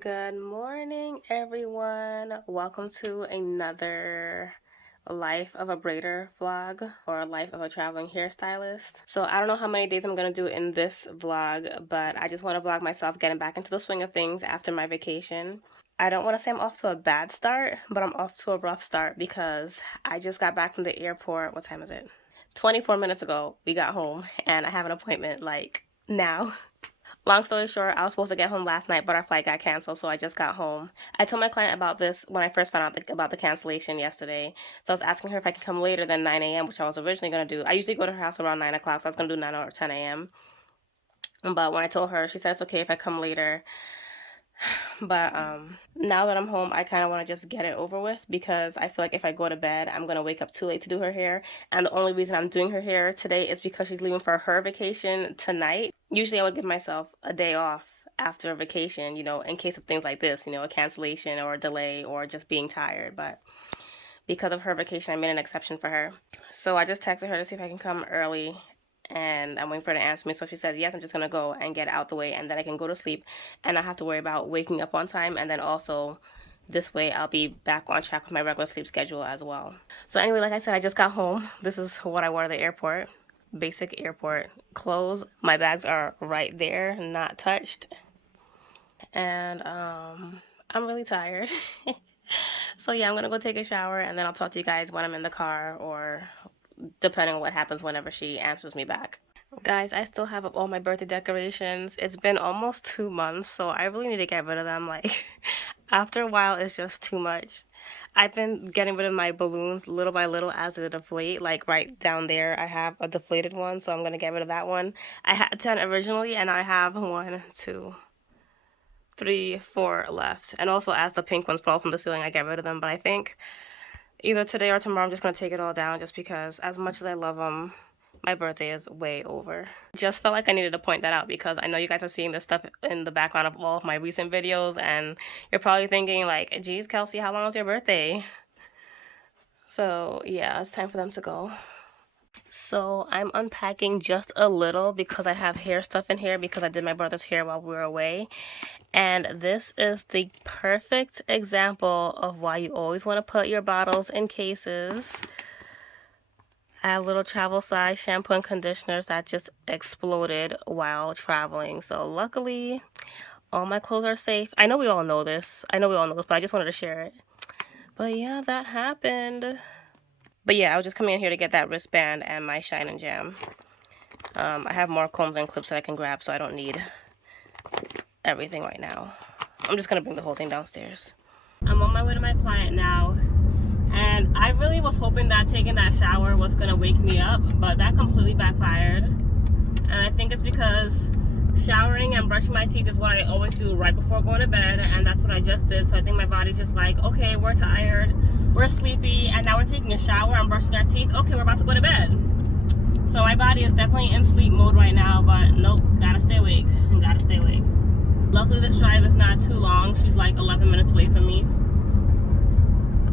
Good morning, everyone. Welcome to another Life of a Braider vlog or Life of a Traveling Hairstylist. So I don't know how many days I'm going to do in this vlog, but I just want to vlog myself getting back into the swing of things after my vacation. I don't want to say I'm off to a bad start, but I'm off to a rough start because I just got back from the airport. What time is it? 24 minutes ago, we got home and I have an appointment like now. Long story short, I was supposed to get home last night, but our flight got canceled, so I just got home. I told my client about this when I first found out about the cancellation yesterday. So I was asking her if I could come later than 9 a.m., which I was originally going to do. I usually go to her house around 9 o'clock, so I was going to do 9 or 10 a.m. But when I told her, she said it's okay if I come later. But now that I'm home, I kind of want to just get it over with because I feel like if I go to bed, I'm going to wake up too late to do her hair. And the only reason I'm doing her hair today is because she's leaving for her vacation tonight. Usually I would give myself a day off after a vacation, in case of things like this, a cancellation or a delay or just being tired. But because of her vacation, I made an exception for her. So I just texted her to see if I can come early, and I'm waiting for her to answer me. So she says yes, I'm just gonna go and get it out the way, and then I can go to sleep and not have to worry about waking up on time. And then also this way I'll be back on track with my regular sleep schedule as well. So anyway, like I said, I just got home. This is what I wore to the airport. Basic airport clothes. My bags are right there, not touched. And I'm really tired. So yeah, I'm gonna go take a shower and then I'll talk to you guys when I'm in the car, or depending on what happens whenever she answers me back. Guys, I still have up all my birthday decorations. It's been almost 2 months, so I really need to get rid of them. Like, after a while, it's just too much. I've been getting rid of my balloons little by little as they deflate. Like, right down there, I have a deflated one, so I'm going to get rid of that one. I had 10 originally, and I have 1, 2, 3, 4 left. And also, as the pink ones fall from the ceiling, I get rid of them. But I think either today or tomorrow, I'm just going to take it all down just because as much as I love them, my birthday is way over. Just felt like I needed to point that out because I know you guys are seeing this stuff in the background of all of my recent videos, and you're probably thinking like, geez, Kelsey, how long is your birthday? So yeah, it's time for them to go. So I'm unpacking just a little because I have hair stuff in here because I did my brother's hair while we were away. And this is the perfect example of why you always want to put your bottles in cases. I have little travel size shampoo and conditioners that just exploded while traveling. So luckily, all my clothes are safe. I know we all know this. But I just wanted to share it. But yeah, that happened. But yeah, I was just coming in here to get that wristband and my Shine and Jam. I have more combs and clips that I can grab, so I don't need everything right now. I'm just going to bring the whole thing downstairs. I'm on my way to my client now. And I really was hoping that taking that shower was going to wake me up, but that completely backfired. And I think it's because showering and brushing my teeth is what I always do right before going to bed, and that's what I just did. So I think my body's just like, okay, we're tired, we're sleepy, and now we're taking a shower and brushing our teeth. Okay, we're about to go to bed. So my body is definitely in sleep mode right now, but nope, gotta stay awake. Luckily this drive is not too long. She's like 11 minutes away from me.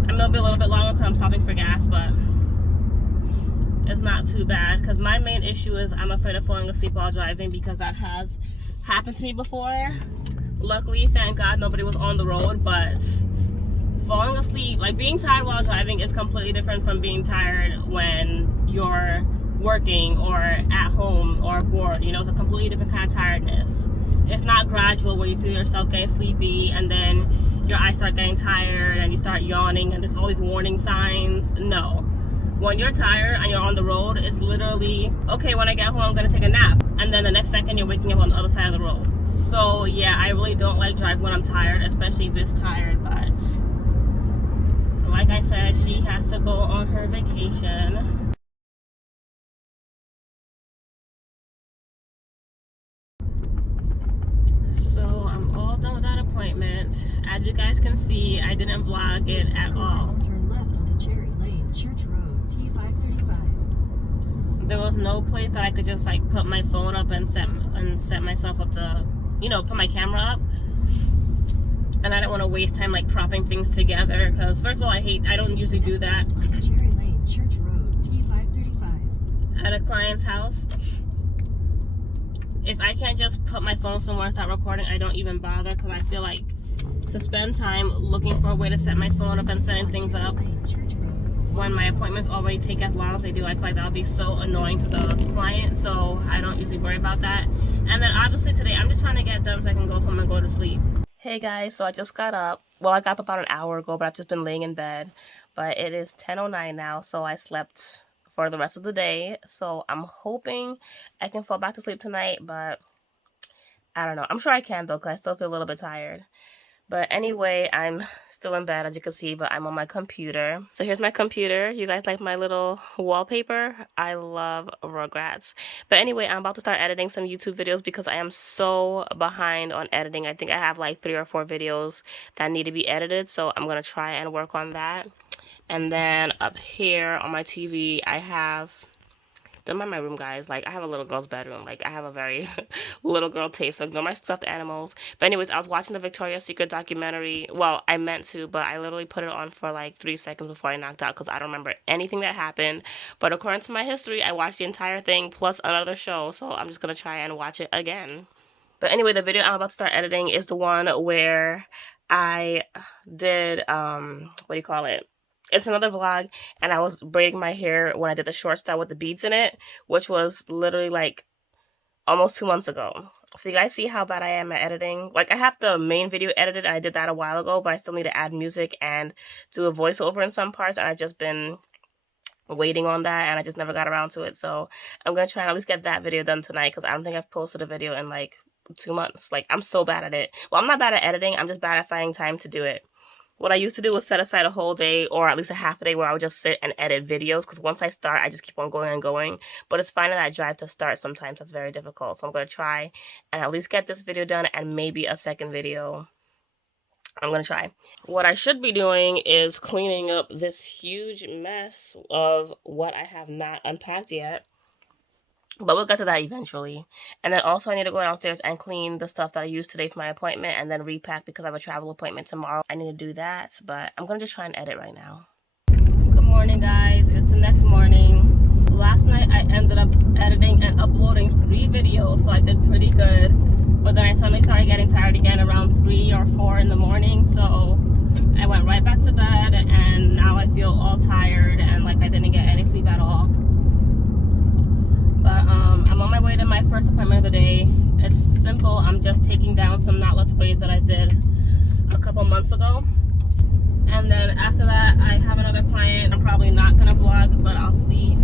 I mean, it'll be a little bit longer because I'm stopping for gas, but it's not too bad because my main issue is I'm afraid of falling asleep while driving because that has happened to me before. Luckily, thank God, nobody was on the road, but falling asleep, like being tired while driving is completely different from being tired when you're working or at home or bored. It's a completely different kind of tiredness. It's not gradual where you feel yourself getting sleepy and then your eyes start getting tired and you start yawning and there's all these warning signs. No. When you're tired and you're on the road, it's literally, okay, when I get home, I'm going to take a nap. And then the next second, you're waking up on the other side of the road. So, yeah, I really don't like driving when I'm tired, especially this tired. But like I said, she has to go on her vacation. So I'm all done with that appointment. As you guys can see, I didn't vlog it at all. Turn left onto Cherry Lane, Church Road, T535. There was no place that I could just like put my phone up and set myself up to, put my camera up. And I don't want to waste time like propping things together because first of all, I don't usually do that Cherry Lane, Church Road, T535. At a client's house. If I can't just put my phone somewhere and start recording, I don't even bother because I feel like to spend time looking for a way to set my phone up and setting things up when my appointments already take as long as they do. I feel like that would be so annoying to the client, so I don't usually worry about that. And then obviously today I'm just trying to get done so I can go home and go to sleep. Hey guys, so I just got up. Well, I got up about an hour ago, but I've just been laying in bed. But it is 10:09 now, so I slept for the rest of the day. So I'm hoping I can fall back to sleep tonight, but I don't know. I'm sure I can though, because I still feel a little bit tired. But anyway, I'm still in bed, as you can see, but I'm on my computer. So here's my computer. You guys like my little wallpaper? I love Rugrats. But anyway, I'm about to start editing some YouTube videos because I am so behind on editing. I think I have like 3 or 4 videos that need to be edited, so I'm going to try and work on that. And then up here on my TV, I have... Don't mind my room, guys. Like, I have a little girl's bedroom. Like, I have a very little girl taste, so ignore my stuffed animals. But anyways, I was watching the Victoria's Secret documentary. Well, I meant to, but I literally put it on for like 3 seconds before I knocked out because I don't remember anything that happened. But according to my history, I watched the entire thing plus another show, so I'm just going to try and watch it again. But anyway, the video I'm about to start editing is the one where I did, what do you call it? It's another vlog, and I was braiding my hair when I did the short style with the beads in it, which was literally like almost 2 months ago. So you guys see how bad I am at editing? Like, I have the main video edited, and I did that a while ago, but I still need to add music and do a voiceover in some parts, and I've just been waiting on that, and I just never got around to it. So I'm gonna try and at least get that video done tonight, because I don't think I've posted a video in like 2 months. Like, I'm so bad at it. Well, I'm not bad at editing, I'm just bad at finding time to do it. What I used to do was set aside a whole day or at least a half a day where I would just sit and edit videos, because once I start, I just keep on going and going. But it's finding that drive to start sometimes that's very difficult. So I'm going to try and at least get this video done and maybe a second video. I'm going to try. What I should be doing is cleaning up this huge mess of what I have not unpacked yet. But we'll get to that eventually. And then also I need to go downstairs and clean the stuff that I used today for my appointment and then repack because I have a travel appointment tomorrow. I need to do that, but I'm going to just try and edit right now. Good morning, guys. It's the next morning. Last night I ended up editing and uploading 3 videos, so I did pretty good. But then I suddenly started getting tired again around 3 or 4 in the morning, so I went right back to bed, and now I feel all tired and like I didn't get any sleep at all. But I'm on my way to my first appointment of the day. It's simple. I'm just taking down some knotless braids that I did a couple months ago. And then after that, I have another client. I'm probably not going to vlog, but I'll see.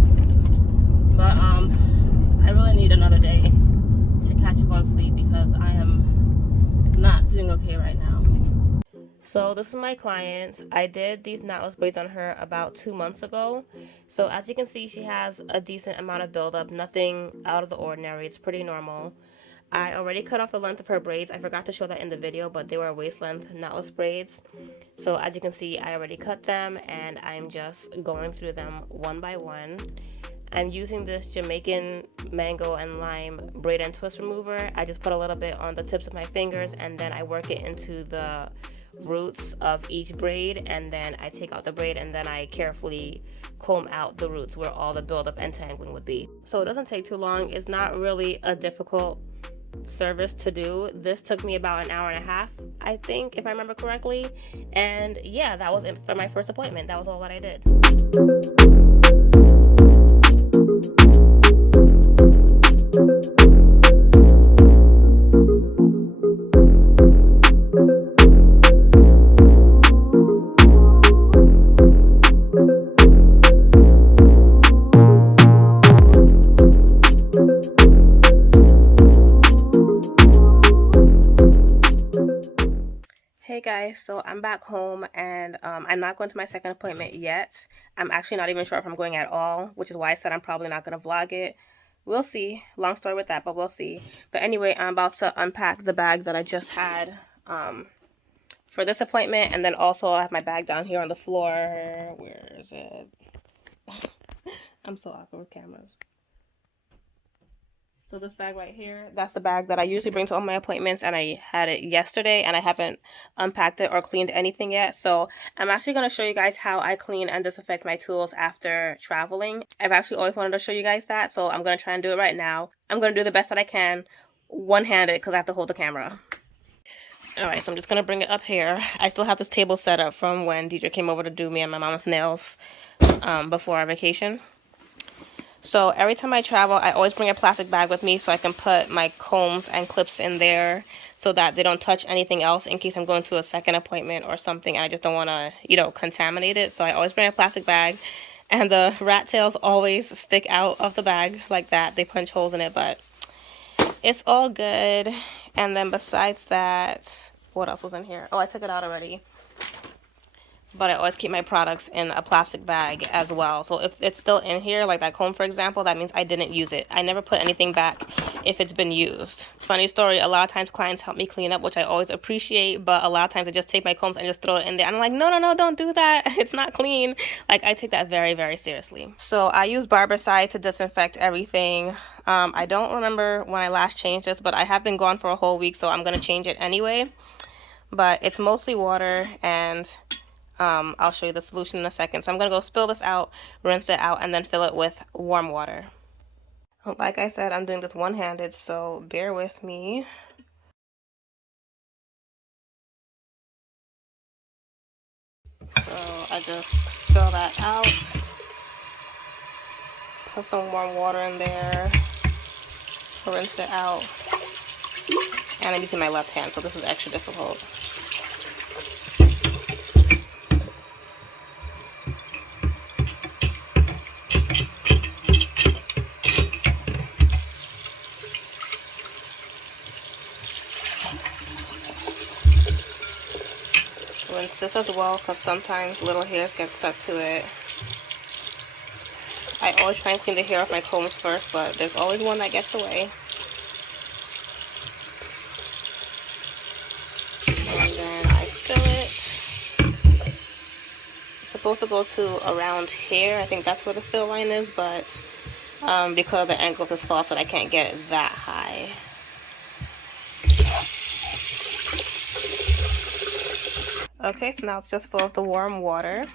But I really need another day to catch up on sleep because I am not doing okay right now. So this is my client. I did these knotless braids on her about 2 months ago. So as you can see, she has a decent amount of buildup, nothing out of the ordinary. It's pretty normal. I already cut off the length of her braids. I forgot to show that in the video, but they were waist length knotless braids. So as you can see, I already cut them and I'm just going through them one by one. I'm using this Jamaican mango and lime braid and twist remover. I just put a little bit on the tips of my fingers and then I work it into the roots of each braid, and then I take out the braid and then I carefully comb out the roots where all the buildup and tangling would be. So it doesn't take too long. It's not really a difficult service to do. This took me about an hour and a half, I think, if I remember correctly. And yeah, that was it for my first appointment. That was all that I did. Hey guys, so I'm back home and I'm not going to my second appointment yet. I'm actually not even sure if I'm going at all, which is why I said I'm probably not going to vlog it. We'll see. Long story with that, but we'll see. But anyway, I'm about to unpack the bag that I just had for this appointment, and then also I have my bag down here on the floor. Where is it? I'm so awkward with cameras. So this bag right here, that's the bag that I usually bring to all my appointments, and I had it yesterday and I haven't unpacked it or cleaned anything yet. So I'm actually going to show you guys how I clean and disinfect my tools after traveling. I've actually always wanted to show you guys that, so I'm going to try and do it right now. I'm going to do the best that I can one-handed because I have to hold the camera. Alright, so I'm just gonna bring it up here. I still have this table set up from when DJ came over to do me and my mom's nails before our vacation. So every time I travel, I always bring a plastic bag with me so I can put my combs and clips in there so that they don't touch anything else in case I'm going to a second appointment or something. I just don't want to, contaminate it. So I always bring a plastic bag, and the rat tails always stick out of the bag like that. They punch holes in it, but it's all good. And then besides that, what else was in here? Oh, I took it out already. But I always keep my products in a plastic bag as well. So if it's still in here, like that comb, for example, that means I didn't use it. I never put anything back if it's been used. Funny story, a lot of times clients help me clean up, which I always appreciate, but a lot of times I just take my combs and just throw it in there. And I'm like, no, no, no, don't do that. It's not clean. Like, I take that very, very seriously. So I use Barbicide to disinfect everything. I don't remember when I last changed this, but I have been gone for a whole week, so I'm going to change it anyway. But it's mostly water, and I'll show you the solution in a second. So I'm going to go spill this out, rinse it out, and then fill it with warm water. Like I said, I'm doing this one-handed, so bear with me. So I just spill that out. Put some warm water in there. Rinse it out. And I'm using my left hand, so this is extra difficult. Rinse this as well, because sometimes little hairs get stuck to it. I always try and clean the hair off my combs first, but there's always one that gets away. And then I fill it. It's supposed to go to around here. I think that's where the fill line is, but because of the angles of this faucet, I can't get it that high. Okay, so now it's just full of the warm water.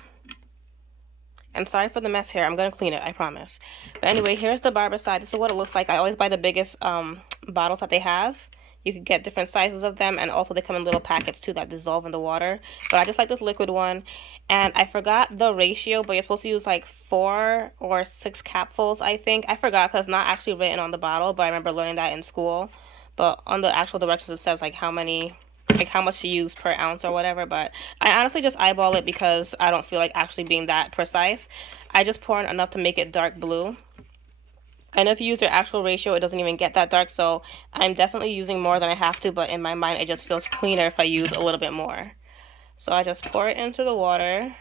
And sorry for the mess here. I'm going to clean it, I promise. But anyway, here's the Barbicide. This is what it looks like. I always buy the biggest bottles that they have. You can get different sizes of them, and also they come in little packets too that dissolve in the water. But I just like this liquid one. And I forgot the ratio, but you're supposed to use like 4 or 6 capfuls, I think. I forgot because it's not actually written on the bottle, but I remember learning that in school. But on the actual directions it says like how much to use per ounce or whatever. But I honestly just eyeball it because I don't feel like actually being that precise. I just pour in enough to make it dark blue. I know if you use your actual ratio, it doesn't even get that dark, so I'm definitely using more than I have to, but in my mind it just feels cleaner if I use a little bit more. So I just pour it into the water.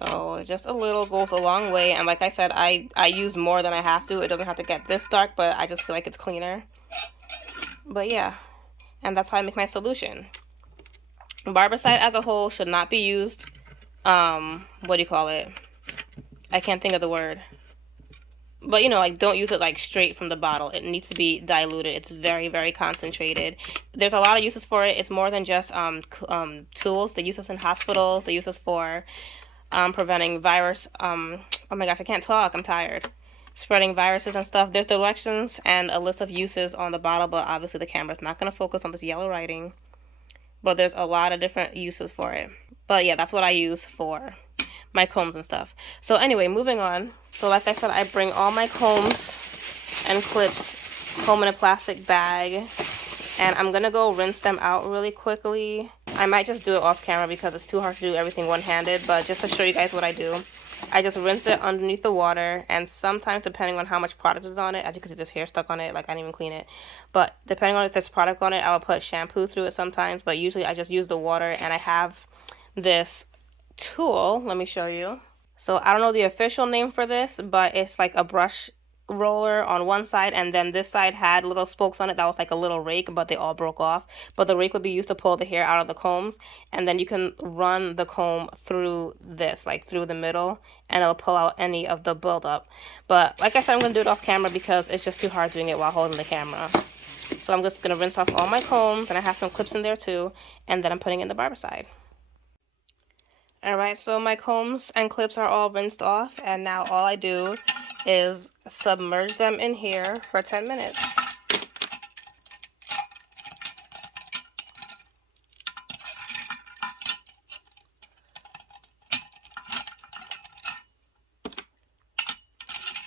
So just a little goes a long way, and like I said, I use more than I have to. It doesn't have to get this dark, but I just feel like it's cleaner. But yeah, and that's how I make my solution. Barbicide as a whole should not be used, what do you call it? I can't think of the word. But, like, don't use it, like, straight from the bottle. It needs to be diluted. It's very, very concentrated. There's a lot of uses for it. It's more than just tools. They use this in hospitals. They use this for preventing virus. Oh my gosh, I can't talk. I'm tired. Spreading viruses and stuff. There's directions and a list of uses on the bottle, but obviously the camera's not going to focus on this yellow writing. But there's a lot of different uses for it. But yeah, that's what I use for my combs and stuff. So anyway, moving on. So like I said, I bring all my combs and clips home in a plastic bag. And I'm going to go rinse them out really quickly. I might just do it off camera because it's too hard to do everything one-handed. But just to show you guys what I do, I just rinse it underneath the water, and sometimes depending on how much product is on it, as you can see there's hair stuck on it, like I didn't even clean it, but depending on if there's product on it, I will put shampoo through it sometimes, but usually I just use the water. And I have this tool, let me show you. So I don't know the official name for this, but it's like a brush roller on one side, and then this side had little spokes on it that was like a little rake, but they all broke off. But the rake would be used to pull the hair out of the combs, and then you can run the comb through this, like through the middle, and it'll pull out any of the buildup. But like I said, I'm going to do it off camera because it's just too hard doing it while holding the camera. So I'm just going to rinse off all my combs, and I have some clips in there too, and then I'm putting in the Barbicide. Alright, so my combs and clips are all rinsed off, and now all I do is submerge them in here for 10 minutes.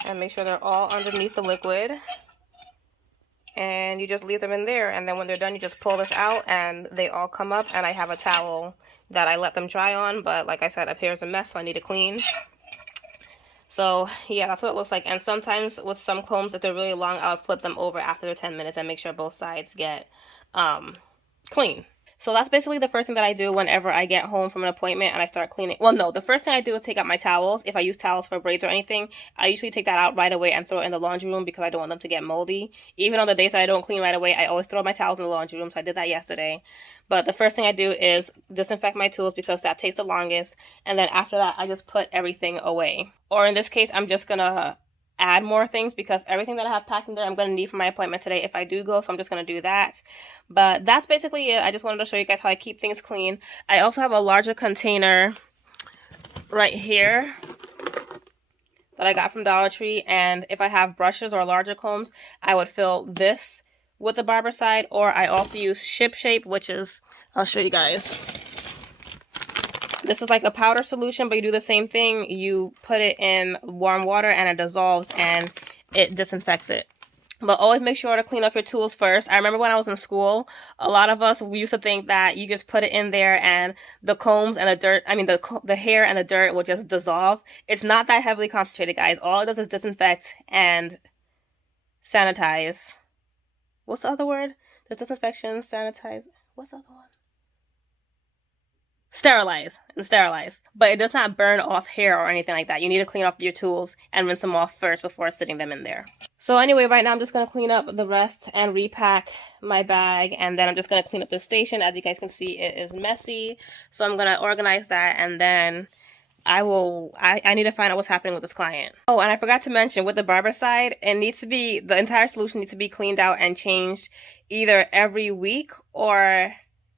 And make sure they're all underneath the liquid. And you just leave them in there, and then when they're done, you just pull this out and they all come up, and I have a towel that I let them dry on, but like I said, up here is a mess, so I need to clean. So yeah, that's what it looks like. And sometimes with some combs, if they're really long, I would flip them over after 10 minutes and make sure both sides get clean. So that's basically the first thing that I do whenever I get home from an appointment and I start cleaning. Well, no, the first thing I do is take out my towels. If I use towels for braids or anything, I usually take that out right away and throw it in the laundry room because I don't want them to get moldy. Even on the days that I don't clean right away, I always throw my towels in the laundry room, so I did that yesterday. But the first thing I do is disinfect my tools because that takes the longest. And then after that, I just put everything away. Or in this case, I'm just going to add more things because everything that I have packed in there I'm going to need for my appointment today if I do go, so I'm just going to do that. But that's basically it. I just wanted to show you guys how I keep things clean. I also have a larger container right here that I got from Dollar Tree, and if I have brushes or larger combs, I would fill this with the barber side, or I also use Ship Shape, which is, I'll show you guys. This is like a powder solution, but you do the same thing. You put it in warm water and it dissolves and it disinfects it. But always make sure to clean up your tools first. I remember when I was in school, a lot of us, we used to think that you just put it in there and the combs and the dirt, the hair and the dirt will just dissolve. It's not that heavily concentrated, guys. All it does is disinfect and sanitize. What's the other word? There's disinfection, sanitize. What's the other one? Sterilize. But it does not burn off hair or anything like that. You need to clean off your tools and rinse them off first before sitting them in there. So anyway, right now I'm just going to clean up the rest and repack my bag, and then I'm just going to clean up the station. As you guys can see, it is messy, so I'm going to organize that, and then I need to find out what's happening with this client. Oh, and I forgot to mention, with the barber side, the entire solution needs to be cleaned out and changed either every week, or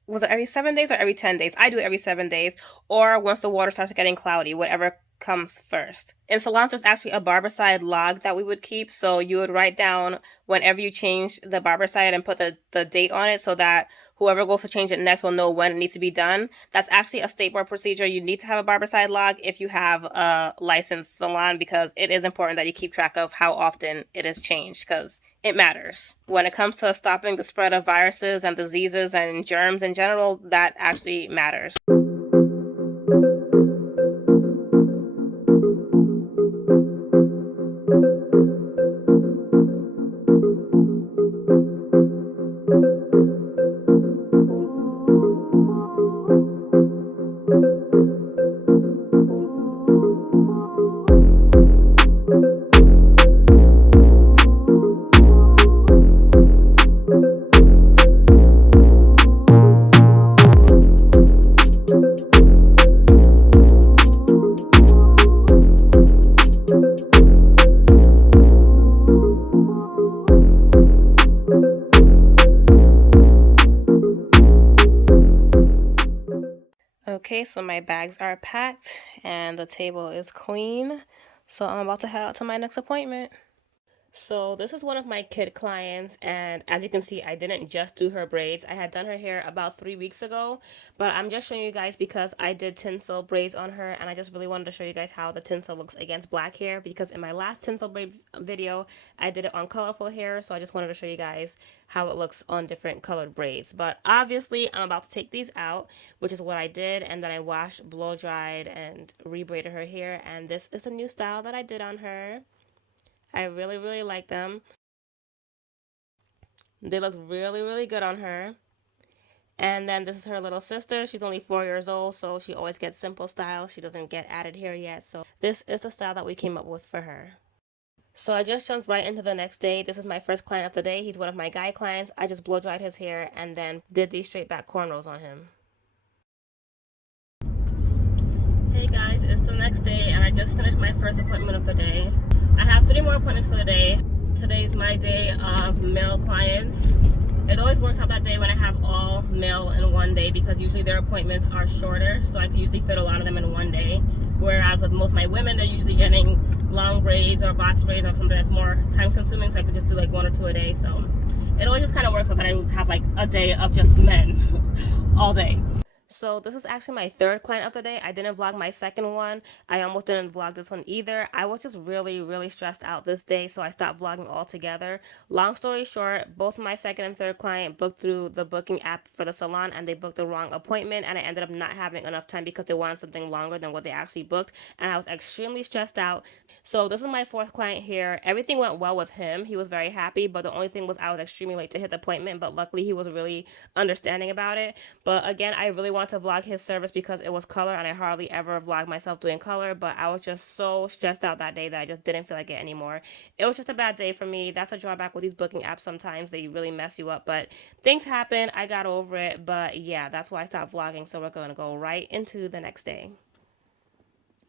was it every 7 days or every 10 days? I do it every 7 days, or once the water starts getting cloudy, whatever comes first. In salons, there's actually a barbicide log that we would keep, so you would write down whenever you change the barbicide and put the date on it so that whoever goes to change it next will know when it needs to be done. That's actually a state board procedure. You need to have a barbicide log if you have a licensed salon, because it is important that you keep track of how often it is changed, because it matters. When it comes to stopping the spread of viruses and diseases and germs in general, that actually matters. Okay, so my bags are packed and the table is clean, so I'm about to head out to my next appointment. So this is one of my kid clients, and as you can see, I didn't just do her braids. I had done her hair about 3 weeks ago, but I'm just showing you guys because I did tinsel braids on her, and I just really wanted to show you guys how the tinsel looks against black hair, because in my last tinsel braid video, I did it on colorful hair, so I just wanted to show you guys how it looks on different colored braids. But obviously, I'm about to take these out, which is what I did, and then I washed, blow dried, and rebraided her hair, and this is the new style that I did on her. I really, really like them. They look really, really good on her. And then this is her little sister. She's only 4 years old, so she always gets simple style. She doesn't get added hair yet. So this is the style that we came up with for her. So I just jumped right into the next day. This is my first client of the day. He's one of my guy clients. I just blow dried his hair and then did these straight back cornrows on him. Hey guys, it's the next day and I just finished my first appointment of the day. I have 3 more appointments for the day. Today's my day of male clients, It always works out that day when I have all male in one day, because usually their appointments are shorter, so I can usually fit a lot of them in one day. Whereas with most of my women, they're usually getting long braids or box braids or something that's more time consuming, so I could just do like 1 or 2 a day. So it always just kind of works out that I have like a day of just men all day. So this is actually my third client of the day. I didn't vlog my second one. I almost didn't vlog this one either. I was just really stressed out this day, so I stopped vlogging altogether. Long story short, both my second and third client booked through the booking app for the salon, and they booked the wrong appointment, and I ended up not having enough time because they wanted something longer than what they actually booked, and I was extremely stressed out. So this is my fourth client here. Everything went well with him. He was very happy, but the only thing was I was extremely late to his appointment, but luckily he was really understanding about it. But again, I really want to vlog his service because it was color, and I hardly ever vlog myself doing color, but I was just so stressed out that day that I just didn't feel like it anymore. It was just a bad day for me. That's a drawback with these booking apps. Sometimes they really mess you up, but things happen. I got over it, but yeah, that's why I stopped vlogging. So we're going to go right into the next day.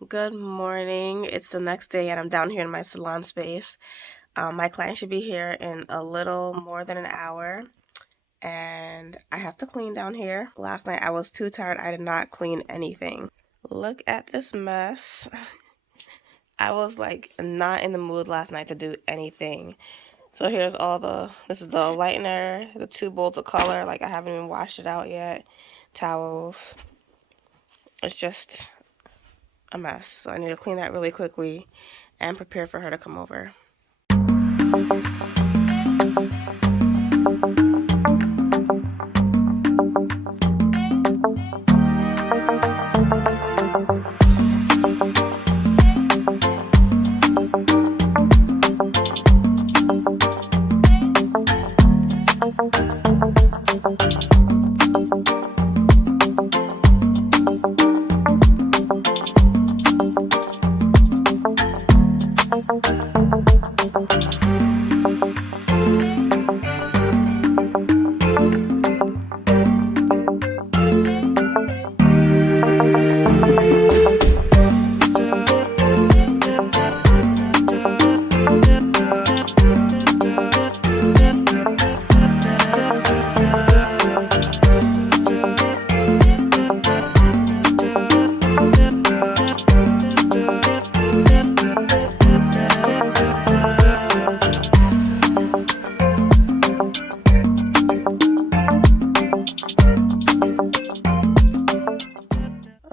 Good morning. It's the next day, and I'm down here in my salon space. My client should be here in a little more than an hour, and I have to clean down here. Last night I was too tired. I did not clean anything. Look at this mess. I was like not in the mood last night to do anything. So here's this is the lightener, the 2 bowls of color. Like, I haven't even washed it out yet. Towels. It's just a mess. So I need to clean that really quickly and prepare for her to come over.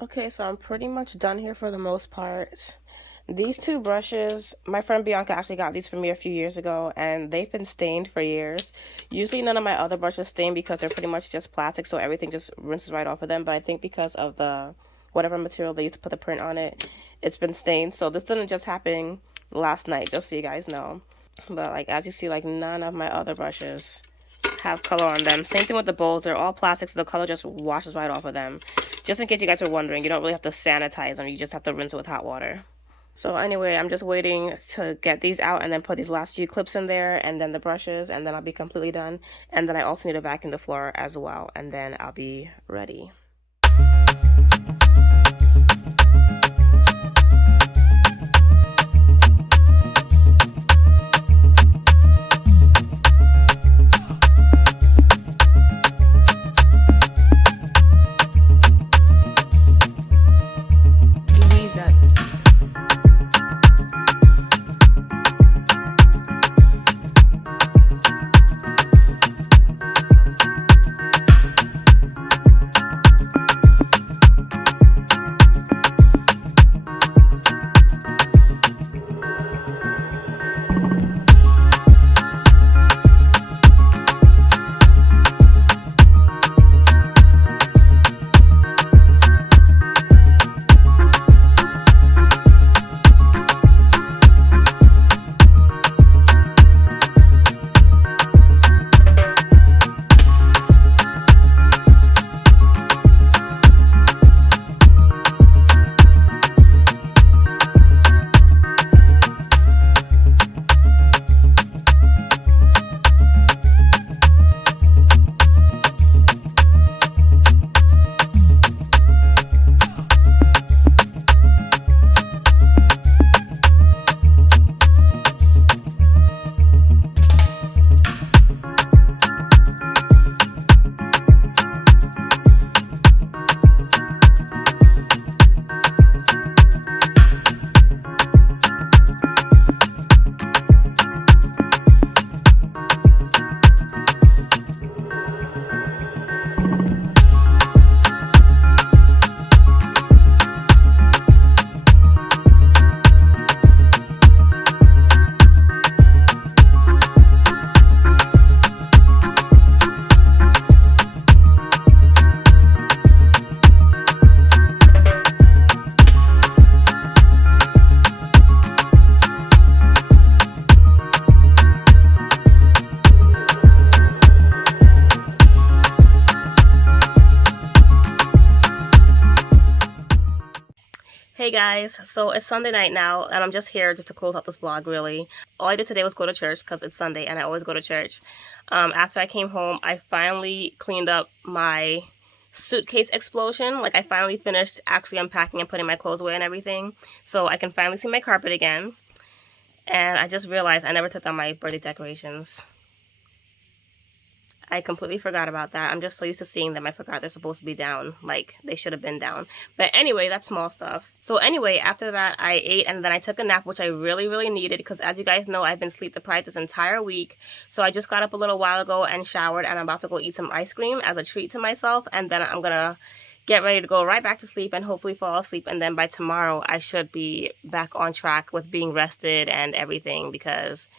Okay, so I'm pretty much done here for the most part. These 2 brushes, my friend Bianca actually got these for me a few years ago, and they've been stained for years. Usually none of my other brushes stain because they're pretty much just plastic, so everything just rinses right off of them. But I think because of the whatever material they used to put the print on it, it's been stained. So this didn't just happen last night, just so you guys know. But like, as you see, like, none of my other brushes have color on them. Same thing with the bowls. They're all plastic, so the color just washes right off of them. Just in case you guys are wondering, you don't really have to sanitize them. You just have to rinse it with hot water. So anyway, I'm just waiting to get these out and then put these last few clips in there, and then the brushes, and then I'll be completely done. And then I also need to vacuum the floor as well, and then I'll be ready. Hey guys, so it's Sunday night now, and I'm just here just to close out this vlog, really. All I did today was go to church, because it's Sunday, and I always go to church. After I came home, I finally cleaned up my suitcase explosion. Like, I finally finished actually unpacking and putting my clothes away and everything, so I can finally see my carpet again. And I just realized I never took down my birthday decorations. I completely forgot about that. I'm just so used to seeing them, I forgot they're supposed to be down. Like, they should have been down. But anyway, that's small stuff. So anyway, after that, I ate and then I took a nap, which I really, really needed, because as you guys know, I've been sleep deprived this entire week. So I just got up a little while ago and showered, and I'm about to go eat some ice cream as a treat to myself. And then I'm gonna get ready to go right back to sleep and hopefully fall asleep. And then by tomorrow, I should be back on track with being rested and everything, because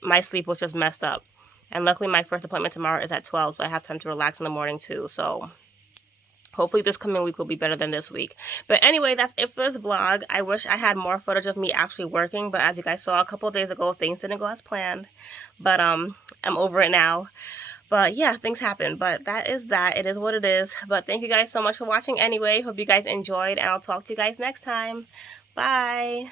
my sleep was just messed up. And luckily my first appointment tomorrow is at 12, so I have time to relax in the morning too. So hopefully this coming week will be better than this week. But anyway, that's it for this vlog. I wish I had more footage of me actually working, but as you guys saw a couple of days ago, things didn't go as planned. But I'm over it now. But yeah, things happen. But that is that. It is what it is. But thank you guys so much for watching anyway. Hope you guys enjoyed, and I'll talk to you guys next time. Bye.